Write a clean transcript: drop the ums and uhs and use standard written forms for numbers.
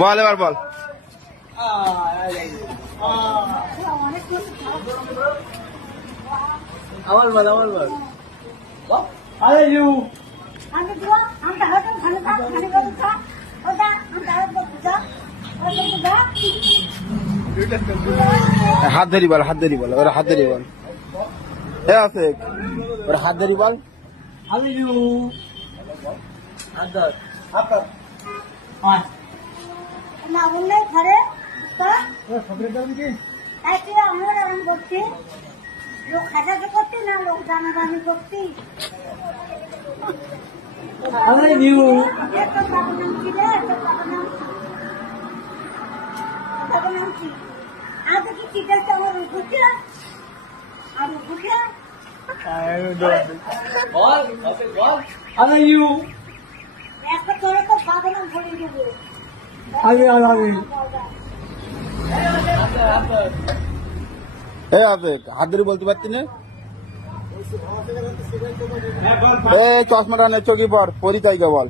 বল এবার বল। আমার বল আমার বল। হাত ধরি বল, হাত ধরি বল, ওরা হাত ধরি বল। এ আছে ওরা হাত ধরি বল। না বললে ঘরে আমরা আরাম করছি, লোক খাজাকে করছি না লোক দামি করছি। আজ কি চিটাতে আমার উঠছে আর উঠছে একটা করে তো বাবা ভরে দেবো। এ আছে হাত ধরি বলতে পারছি না। চশমাটা চোখে পর পরিচয়কে বল।